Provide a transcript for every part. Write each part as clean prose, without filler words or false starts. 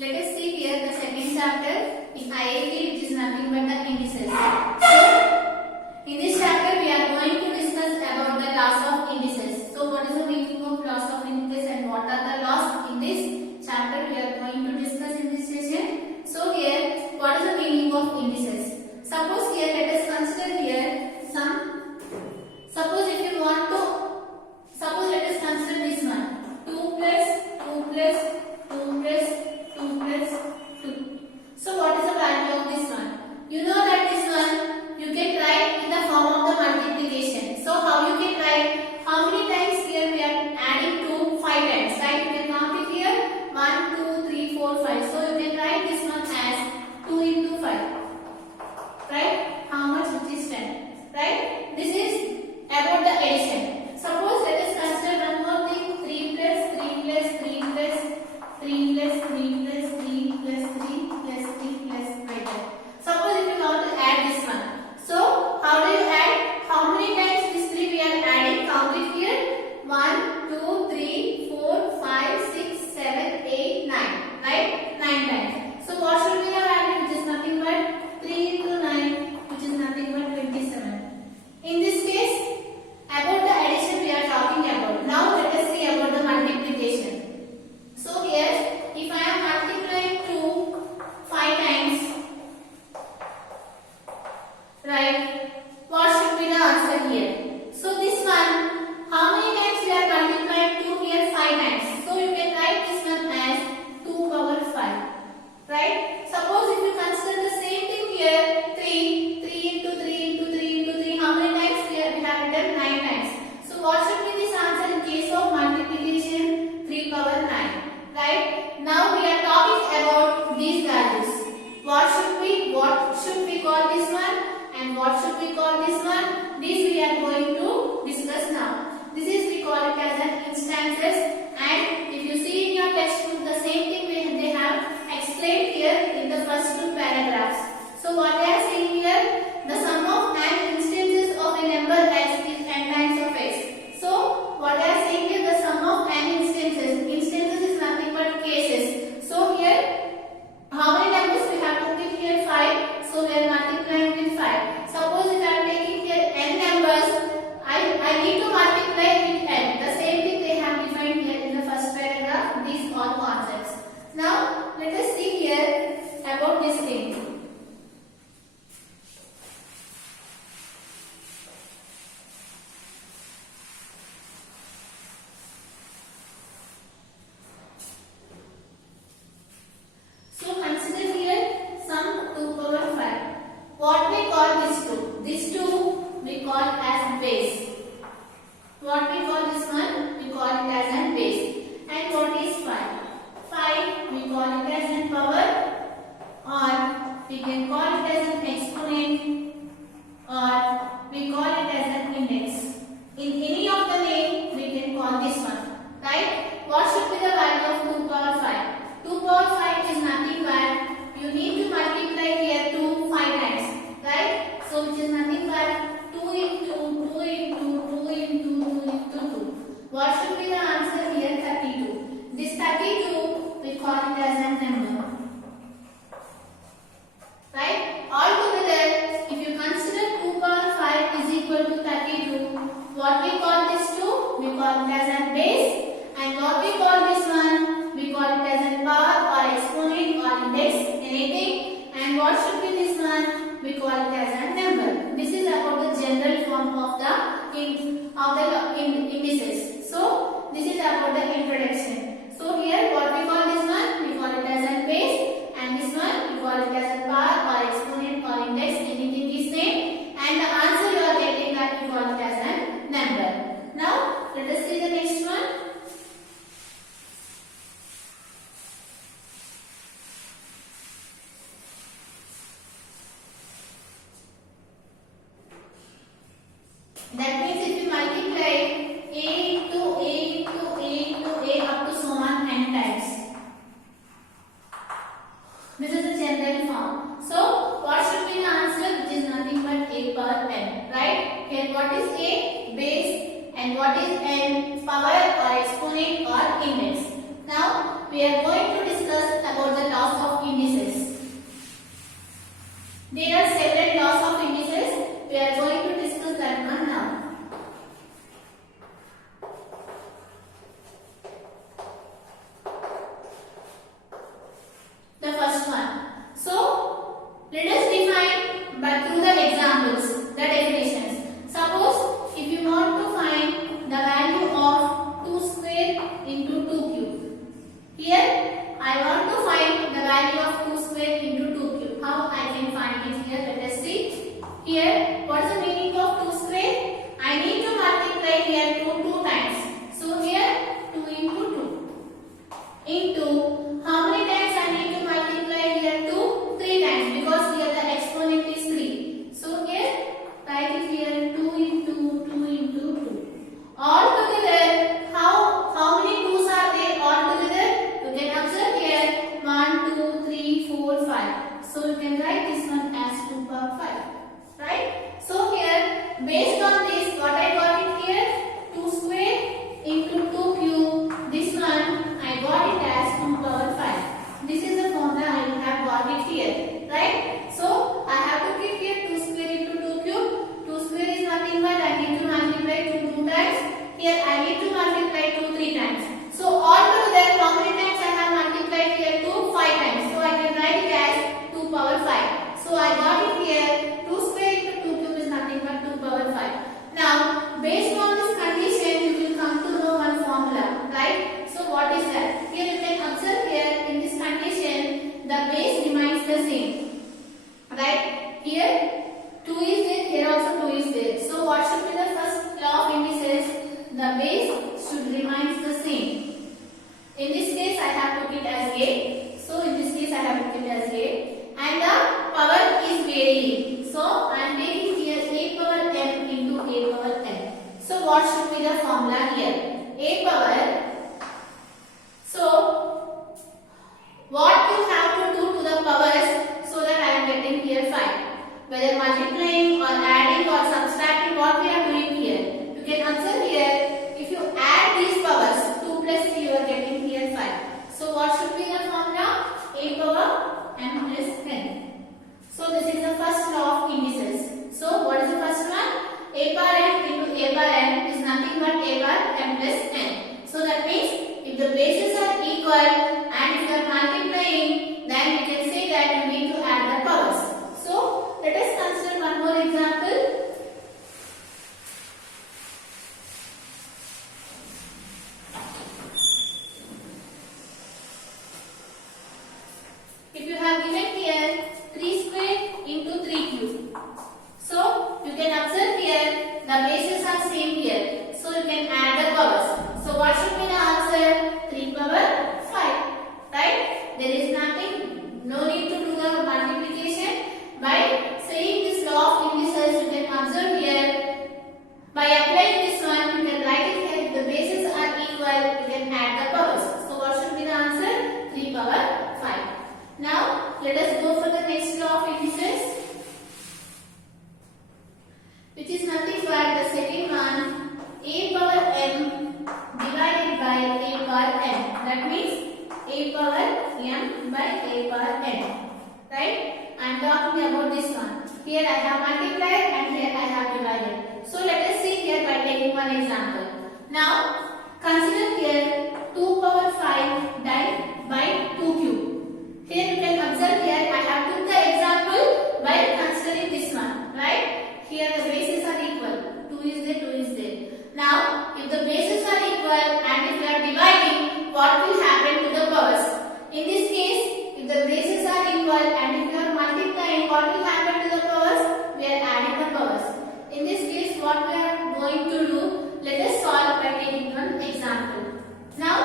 let us see here the second chapter in IIT, which is nothing but the indices. So, in this chapter we are going to discuss about the laws of indices. So, what is the meaning of laws of indices and what are the laws in this chapter we are going to discuss in this session. So, here, what is the meaning of indices? Suppose here, let us consider here suppose if you want to, suppose let us consider this one, 2 plus 2 plus 2 plus 2 plus 2. So what is the value of this one? You know that this one you can write in the form of the multiplication. So how you can write? How many times here we are adding 2? 5 times, right? You can count it here 1, 2, 3, 4, 5. So you can write this one as 2 into 5. Right? How much? Which is 10. Right? This is about the addition. Suppose let us consider one more thing, 3 plus 3 plus 3 plus 3 plus 3 plus 3 plus 3 plus 3 plus 5. Suppose if you want to add this one. So how do you add? How many times this 3 we are adding? Count it here. 1, 2, 3, 4, 5, 6, 7, 8, 9. Right? 9 times. So what should be the value? Which is nothing but 3 into 9, which is nothing but 27. In this case, about the addition we are talking about. Now let us see about the multiplication. So here, if I am multiplying 2 5 times, right, what should be the answer here? So this one, how many times we are multiplying 2 here? 5 times. So you can write this one as 2 power 5. Right? Suppose if you consider the same thing here, 3 into 3 into 3 into 3, how many times we have written? 9 times. So what should be this answer in case of multiplication? 3 power 9. Right? Now we are talking about these values. What should we call this one and what should we call this one? This we are going to discuss now. This is we call it as an instances, and if you see in your textbook the same thing they have explained here in the first 2 paragraphs. So what they are saying here, the sum of n instances of a number x is n times of x. So what they are saying here, the sum of n instances is nothing but cases. So here, how many numbers we have to take here? 5. So we are multiplying with 5. Suppose if I am taking here n numbers, I need to multiply with n. The same thing they have defined here in the first paragraph. These all concepts. Now let us see here about this thing. So consider here sum 2 power 5. What we call this 2? This 2 we call as base. What we call this one? We call it as an base. And what is 5? 5 we call it as an power, or we can call it as an exponent, or we call it as an index. In any of the name we can call this one. Right? What should be the value of 2 power 5? 2 power 5 is nothing but you need to multiply here 2 5 times. Right? So which is nothing but 2 into 2 into 2 into 2 into 2. What should be the answer here? 32. This 32 we call it as a number. Right? Altogether, if you consider 2 power 5 is equal to 32, what we call this 2? We call it as a base. And what we call this one? We call it as a power or exponent or index, anything. And what should be this one? We call it as a number. This is about the general form of the indices. So this is about the introduction. So here what we call this one? We call it as a base, and this one we call it as a power or exponent or index, anything is same. And the answer you are getting that we call it as a number. Now let us see the next one. into 2 cube. Here I want to find the value of 2 square into 2 cube. How I can find it here? Let us see. Here, what is the meaning of 2 square? I need to multiply here 2 times. So here 2 into 2 into how many times I need to multiply here 2? 3 times, because here the exponent is 3. So here write it here 2 into 2 into 2. All together, how many 2's are there all together? You can observe here 1, 2, 3, 4, 5. So you can write this one as 2 power 5. Right? So here, based on this, what I got it here? 2 square into 2 cube. This one I got it as 2 power 5. This is the formula I have got it here. Right? So I have to keep here 2 square into 2 cube. 2 square is nothing but I need to multiply 2 times. Here I need to multiply 2 3 times. So all together, how many times I have multiplied here? 2 5 times. So I can write it as 2 power 5. So I got it here 2 square into 2 cube is nothing but 2 power 5. Now based on this condition you will come to know one formula, right? So what is that? Here you can observe here in this condition the base remains the same, right? Here 2 is there, here also 2 is there. So what should be the first law of indices? The base should remain the same. In this case I have put it as A. So in this case I have put it as A. And the power is varying. So I am taking here A power m into A power n. So what should be the formula here? A power. So what you have to do to the powers so that I am getting here 5. Whether multiplying or adding or subtracting, what we are doing here. You can observe here, if you add these powers, 2 plus 3 you are getting here 5. So what should be the formula? A power m plus n. So this is the first law of indices. So what is the first one? A power m into A power n is nothing but A power m plus n. So that means if the bases are equal and if you are multiplying, then we can say that you need to add the powers. So let us consider one more example. If you have given here 3 square into 3 cube. So you can observe here the bases are same here. So you can add the powers. So what should be the answer? 3 power 5. Right? There is nothing, no need to do the multiplication. By saying this law of indices, you can observe here. By applying this one, you can write it here. If the bases are equal, you can add the powers. So what should be the answer? 3 power 5. Now let us go for the next law of indices, which is nothing but the second one, A power m divided by A power n. That means A power m by A power n. Right? I am talking about this one. Here I have multiplied and here I have divided. So let us see here by taking one example. Now consider here 2 power 5 divided by 2 cube. Here you can observe here I have took the example by considering this one, right? Here the bases are equal. 2 is there, 2 is there. Now if the bases are equal and if we are dividing, what will happen to the powers? In this case, if the bases are equal and if we are multiplying, what will happen to the powers? We are adding the powers. In this case, what we are going to do? Let us solve by taking one example. Now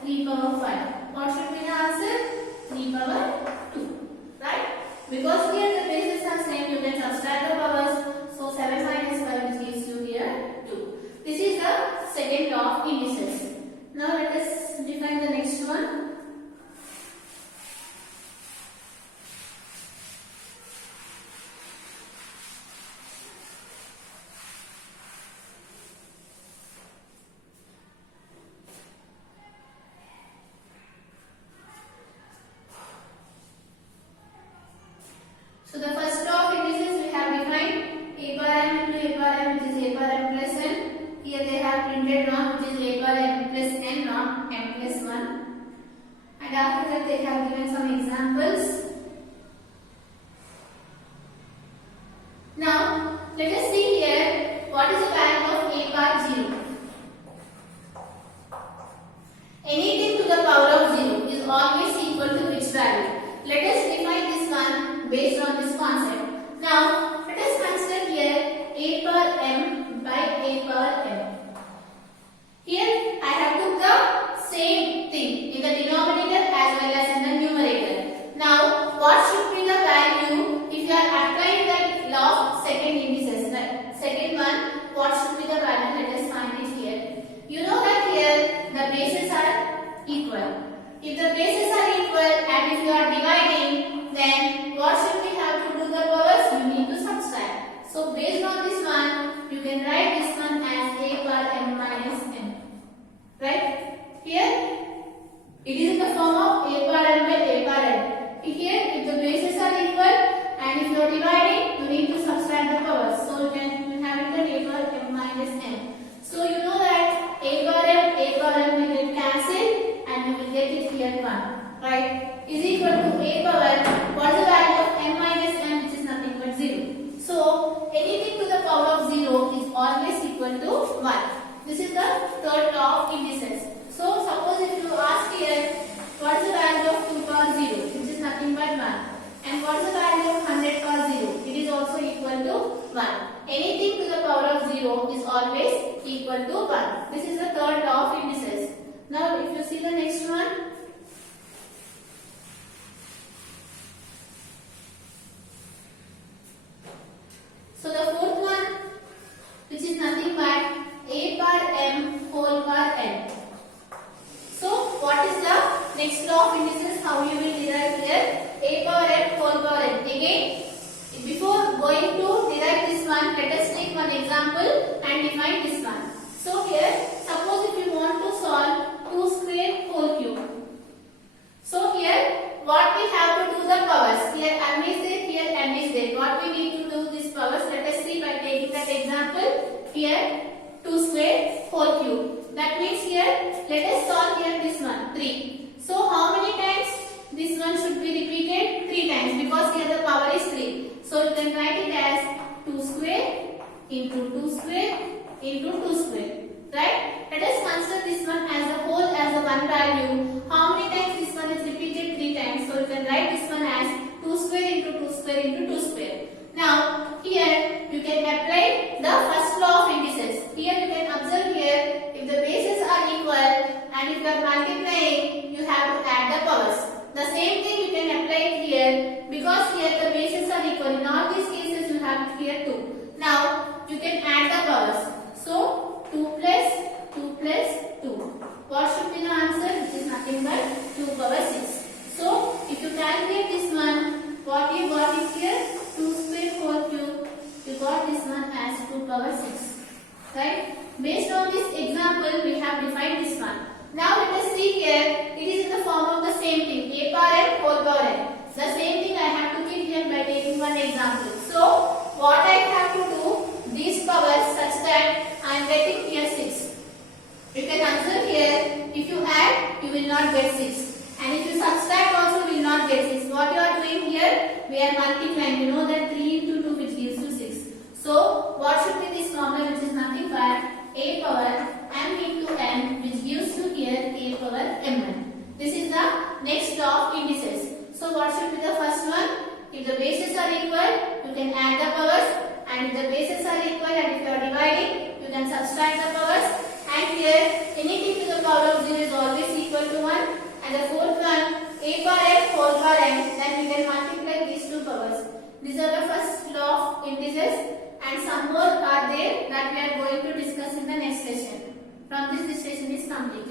3 power 5. What should be the answer? 3 power 2. Right? Because here the bases are same, you can subtract the powers. So 7 minus 5 which gives you here 2. This is the second law of indices. Now let us define the next one. So the first law of indices we have defined a power m into a power m which is a power m plus n. Here they have printed not which is a power m plus n not m plus 1. And after that they have given some examples. Now let us see here what is the value of a power 0. Anything to the power of 0 is always equal to which value? Let us define this one based on this concept. Now, let us consider here a power m by a power m. Here, I have took the same thing in the denominator as well as in the numerator. Now, what should be the value if you are applying the law of second indices? The second one, what should be the value? Let us find it here. You know that here the bases are equal. If the bases are equal and if you are dividing, then what should we have to do the powers? You need to subtract. So based on this one, you can write this one as a power m minus n. Right? Here, it is in the form of a power m by a power n. Here, if the bases are equal and if you are dividing, you need to subtract the powers. So you can have it as a power m minus n. So you know that a power m will get cancelled and you will get it here 1. Right? Is equal to a power, what is the value of m minus n which is nothing but 0. So anything to the power of 0 is always equal to 1. This is the third law of indices. So suppose if you ask here what is the value of 2 power 0 which is nothing but 1 and what is the value of 100 power 0, it is also equal to 1. Anything to the power of 0 is always equal to 1. This is the third law of indices. Now if you see the next one. So the fourth one, which is nothing but a power m whole power n. So what is the next law of indices? How you will derive here a power m whole power n. Again, before going to derive this one, let us take one example and define this one. So here, suppose if you want to solve 2 square whole cube. So here, what we have to do the powers? Here m is there, here n is there. What we need to do these powers? Let us see by taking that example. Here 2 square whole cube. That means here let us solve here this one 3. So how many times this one should be repeated? 3 times because here the power is 3. So you can write it as 2 square into 2 square into 2 square. Right? Let us consider this one as a whole as a one value. How many times this one is repeated? 3 times. So you can write this one as 2 square into 2 square into 2 square. Now here you can apply the first law of indices. Here you can observe here if the bases are equal and if you are multiplying you have to add the powers. The same thing you can apply it here because here the bases are equal. In all these cases you have here 2. Now you can add the powers. So 2 plus 2. What should be the answer? Which is nothing but 2 power 6. So if you calculate this one, what you got is here 2 square whole cube. You got this one as 2 power 6. Right? Based on this example, we have defined this one. Now let us see here. It is in the form of the same thing. A power n whole power n. The same thing I have to keep here by taking one example. So what I have to do? These powers such that I am getting here 6. You can observe here. If you add, you will not get 6. And if you subtract also, you will not get 6. What you are doing here? We are multiplying. You know that 3 into 2 which gives you 6. So what should be this formula which is nothing but a power m into n which gives you here a power mn. This is the next law of indices. So what should be the first one? If the bases are equal, you can add the powers. And if the bases are equal and if you are dividing, you can subtract the powers. And here anything to the power of 0 is always These are the first law of indices, and some more are there that we are going to discuss in the next session. From this session is complete.